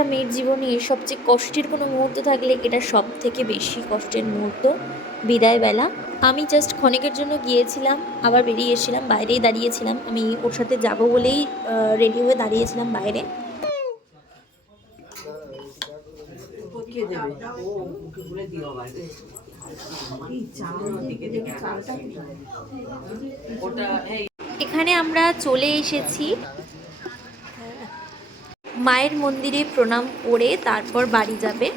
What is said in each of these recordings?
একটা মেয়ের জীবনে সবচেয়ে কষ্টের কোনো মুহূর্ত থাকলে এটা সব থেকে বেশি কষ্টের মুহূর্ত বিদায়বেলা। আমি জাস্ট ক্ষণিকের জন্য গিয়েছিলাম, আবার বেরিয়ে এসেছিলাম, বাইরেই দাঁড়িয়েছিলাম। আমি ওর সাথে যাব বলেই রেডি হয়ে দাঁড়িয়েছিলাম বাইরে। এখানে আমরা চলে এসেছি মায়ের মন্দিরে প্রণাম করে তারপর বাড়ি যাবে,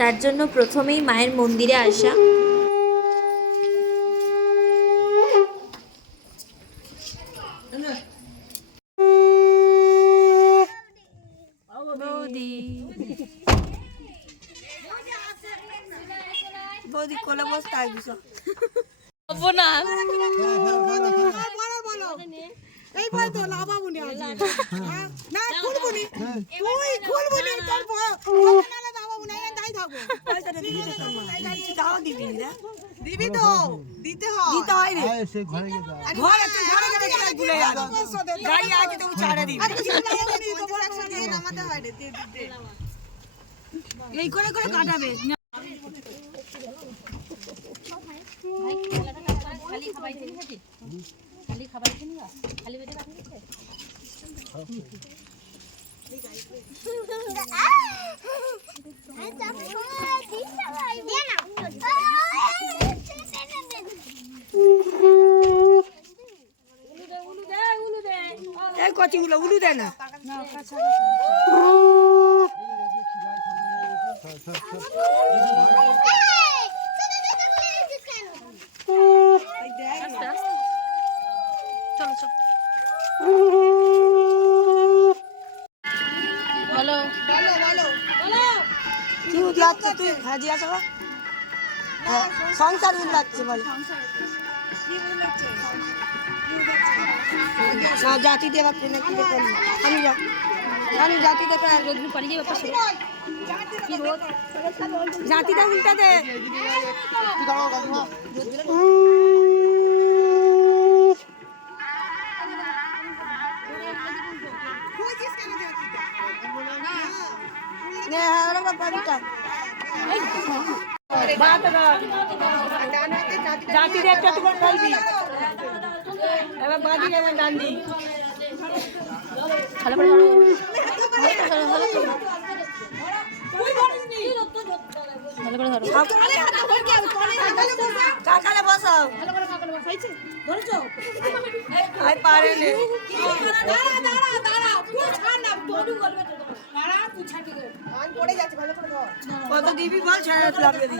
তার জন্য প্রথমেই মায়ের মন্দিরে আসা। বৌদি কোলে বসতে আসবিস না এই ভাই তো লাভাবুনি আজ না খুলবুনি তুই খুলবুনি তোর নালে লাভাবুনি এই দাই থাকবো পয়সাটা দিবি তো দাও দিবি না দিবি তো দিতে হয় রে সে ঘরে গিয়ে ঘরে গেলে ভুলে যাবি গাড়ি আগে তো ছাড়া দিবি নামাতে হয় রে দে এই করে করে কাটাবে খালি খাবাই দিন খালি খাবাই দিন খালি বেটে রাখি দিতে এই কোচিংগুলো উলু দে না চলো চলো বলো কি লাগছে তুই হাজি আসো সংসার উল লাগছে বল না জাতি দেবা কি না কি করলি আমি জাতি দেবা রোদ্রু পালিয়ে ব্যাপার জাতিটা উল্টা দে জাতি দেখতে তোমার বলবি এবার বাঁধি এবার ডান্ডি ভালো করে ধরো কাকালে বসাও ধরেছো আই পারে নে কত দিবি বল ছেড়ে লাগবে দি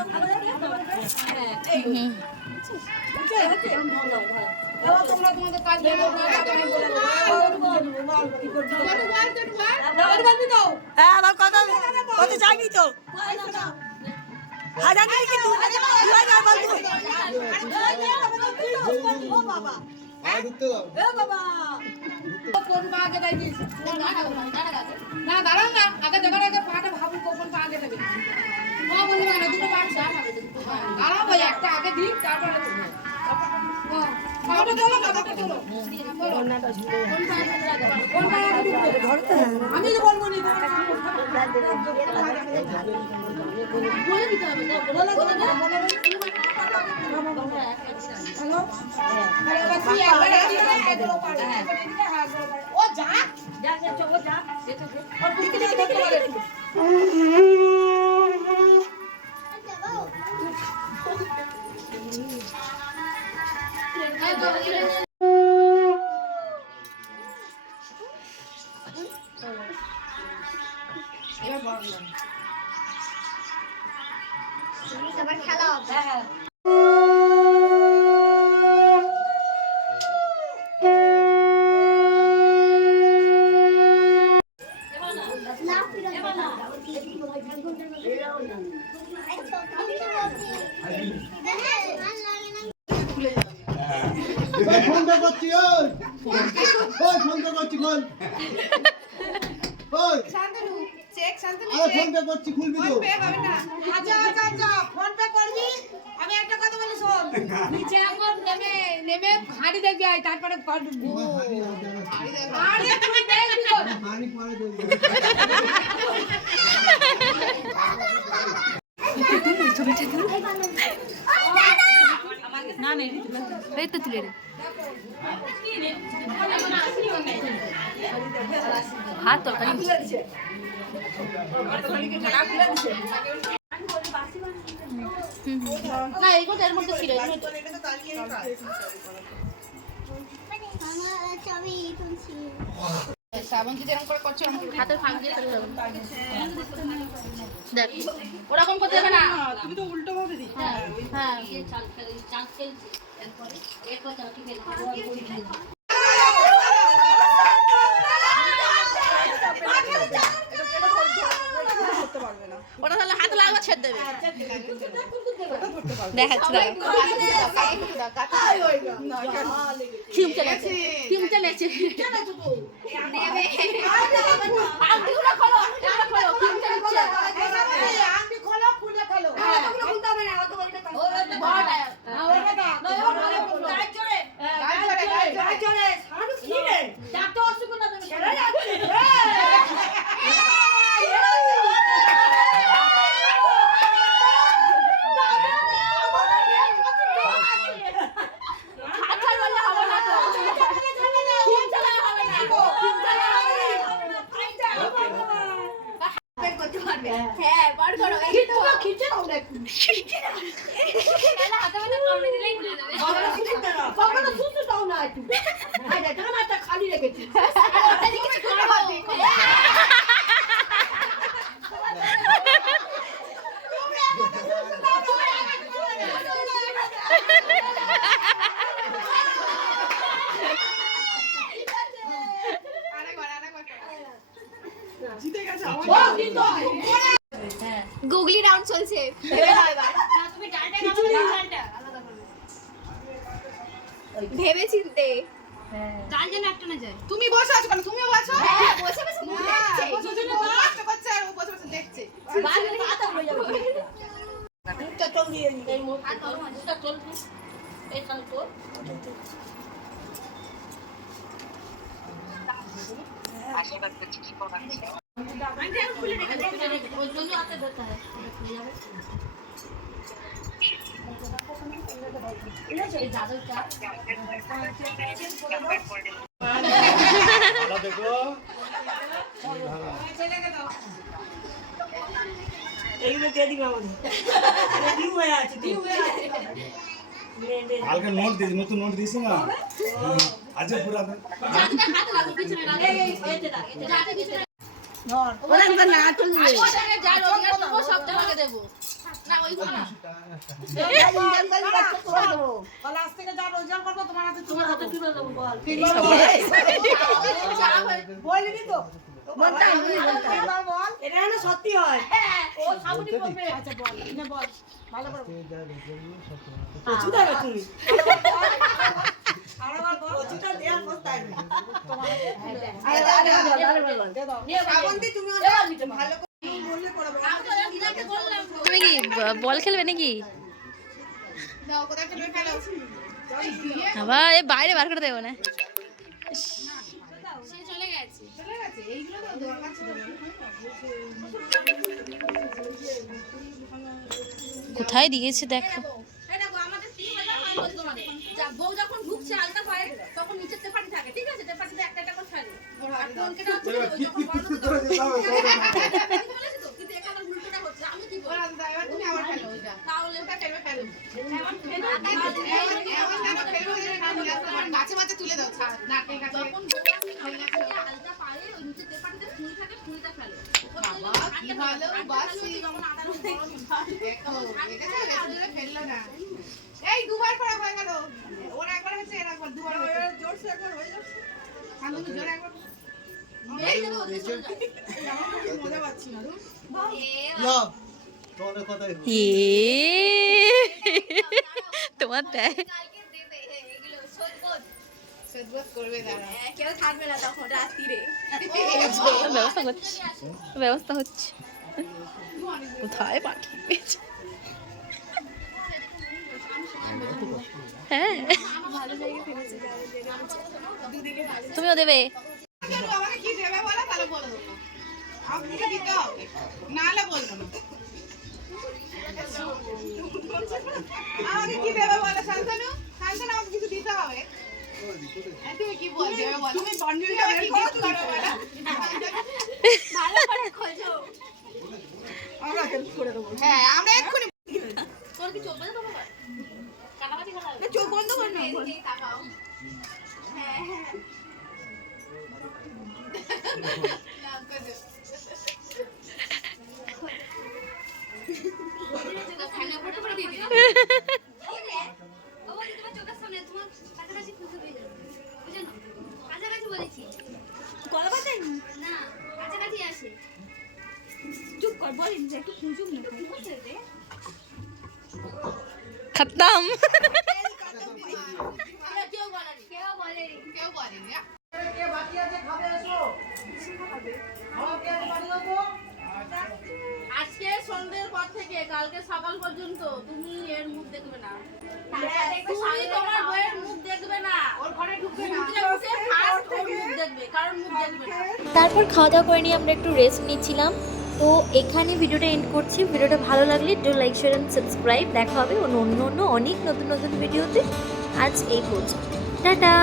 তোমরা তোমাদের কাজ হ্যাঁ আবার কত কত চাইবি তো হাজার নেই কিন্তু 2000 বলতো ও বাবা এ বাবা কোন আগে দাই দিস না দাঁড়াও না আগে দেবার আগে পাটা ভাবু কোন পা আগে দেবে ও বলবে না দুটো পা দাঁড়াও ভাই একটা আগে দিই তারপরে বাবাটা তোলো কোনটা ধরতে আমি তো বলবো না বলে দিতে হবে বলে হ্যালো ও যা যা ও যা আর তুমি কি করতে পারে খেলা হবে হ্যাঁ ফোনটা করছি ওই ফোনটা করছি কোন ওই শান্তনু চেক শান্তনু আরে ফোনটা করছি খুলবি তো পে পাবে না আচ্ছা ফোন পে করবি আমি একটা কথা বলি শোন নিচে এখন নেমে হাঁড়ি দেখবি তারপরে করবি আরে তুমি দেখবি তো হানি পরে দেবো। না নেই এই তো তুলে রে হাত তরকারি না এইগুলো এর মধ্যে ছিল শ্রাবন্তী যেরকম করে করছে হাতের ফাঁক দিয়ে চলে যাবেন দেখ ওরকম করতে হবে না তুমি তো উল্টো ভাবে দিই হ্যাঁ হ্যাঁ চাল খেলছি এরপরে এরপর চালটি খেলছি ওটা তাহলে হাত লাগবে ছেড়ে দেবে দেখাচ্ছি খিম চলেছে খিম চলেছে আংটিগুলো খোলো খিম চলেছে হ্যাঁ বার করো খিচে নাও না হাতে মধ্যে কামড়ে দিলেই খুলে যাবে কখনো সুসু দাও না একটু আরে এটা মাথা খালি রেখেছি ওটা দিকে কিছু করো গুগলি রাউন্ড চলছে তুমি ডালটা আলাদা করবে ভেবে চিন্তে ডাল যেন একটা না যায় তুমি বসে আছো কেন তুমিও বসো হ্যাঁ বসে বসে মুখ দেখছে দুজনে কষ্ট করছে আর ও বসে বসে দেখছে বাল পাতা হয়ে যাবে মুখটা চল দিয়ে নি এই মুখ আর তোর মুখটা চল এই কাল তো আশীর্বাদ করছি কি করবেন ওই জন্য হাতে ধরতে হয় খুলে যাবে এই দাদুটা ভালো দেখো কালকে নোট দিয়েছি নতুন নোট দিয়েছি না আজ পুরা যাতে হাত লাগবে পিছনে লাগবে এই যাতে পিছনে ওরা কিন্তু না চলবে ওটাকে যা রোজগার করব সব টাকা দেব না ওইগুলো না আজ থেকে যা রোজগার করবো তোমার হাতে তোমার হাতে কি বলবো বল বলবি তো এটা না সত্যি হয় ও সাবুনি করবে আচ্ছা বল না বল ভালো করে চুদা তুমি আরেকবার বল ওটা দেওয়ার প্রস্তাব শ্রাবন্তী তুমি ভালো করে বললে পড়াবো তুমি কি বল খেলবে নাকি দাও কোথায় খেলবে খেলো আবার এই বাইরে বার করে দেবো না সে চলে গেছে চলে গেছে এইগুলো তো দরকার ছিল কোথায় দিয়েছে দেখো এই দেখো আমাদের 3000 হয় বল তোমাদের যা বউ যখন ঢুকছে আলতা পায় তখন নিচে টেপাটি থাকে ঠিক আছে টেপাটিতে একটা একটা করে ছাড়ে আর কোনকে না হচ্ছে ওই যখন বলেছি তো কিন্তু এখানে উল্টোটা হচ্ছে আমি কি বলবো এবার তুমি আবার খেলো ওইটা তাহলে ওটা খেলবে খেলো এমন ফেলো মাঝে মাঝে তুলে দাও না ঠিক আছে যখন বউ আলতা পায়ে ওই নিচে টেপাটিতে ফুল থাকে ফুলটা ফেলে বাবা কি ভালো বাসি যখন আটা গরম দেখো দেখেছো রেসিপিটা ফেললো না এই দুবার করা হয়ে গেল ওর একবার হয়েছে এর একবার দুবার হয়েছে জোরসে একবার হয়ে যাচ্ছে আমি তো জোরে একবার এই দেখো মজা পাচ্ছি না লাভ তোমাদের কথাই এ তোমার দেয় সদবত করবে দাঁড়া কেউ থাকবে না তখন রাত্রিরে ব্যবস্থা করছি ব্যবস্থা হচ্ছে কোথায় পাঠিয়ে হ্যাঁ তুমিও দেবে আমাকে কি দেবে বলো তাহলে বলে দেবো। আমাকে দিতে হবে, নাহলে বলবো না। আমাকে কি দেবে বলো শান্তনু? শান্তনু আমাকে কিছু দিতে হবে। তুমি কি বলছো বলো? তুমি বান্ডিলটা বের করো বলো। ভালো করে খোঁজো। আমরা হেল্প করে দেবো। হ্যাঁ, আমরা এক্ষুনি তোর কি চোখ বাজে তোমার? কাটাকাটি করা হবে। চোখ বন্ধ কর না। এই তাকাও। হ্যাঁ হ্যাঁ। না করে। ঠান্ডা পড়তে পড়ে দিয়ে দিলাম। বাবা তোমার চোখের সামনে তোমার কাছাকাছি খুঁজে পেয়ে যাবে। বুঝছো না? কাছাকাছি বলেছি। গলা বাজে না, কাছাকাছি আসে। চুপ কর, বলিনি যে একটু খুঁজুক না। খুঁজে দে। খতম। কেউ বলেনি। কেউ বলেনি। কেউ বলেনি। আজকে সন্ধ্যের পর থেকে কালকে সকাল পর্যন্ত তুমি এর মুখ দেখবে না। তুমি তোমার বইয়ের মুখ দেখবে না। ওর ঘরে ঢুকবে না। ঢুকলে উঠে ফার্স্ট ওর মুখ দেখবে, কারণ মুখ দেখবে না। তারপর খাওয়া দাওয়া করে নিয়ে আমরা একটু রেস্ট নিচ্ছিলাম। তো এখানে ভিডিওটা এন্ড করছি। ভিডিওটা ভালো লাগলে do like share and subscribe. দেখা হবে অন্য অনেক নতুন নতুন ভিডিওতে। আজ এই পর্যন্ত, টাটা।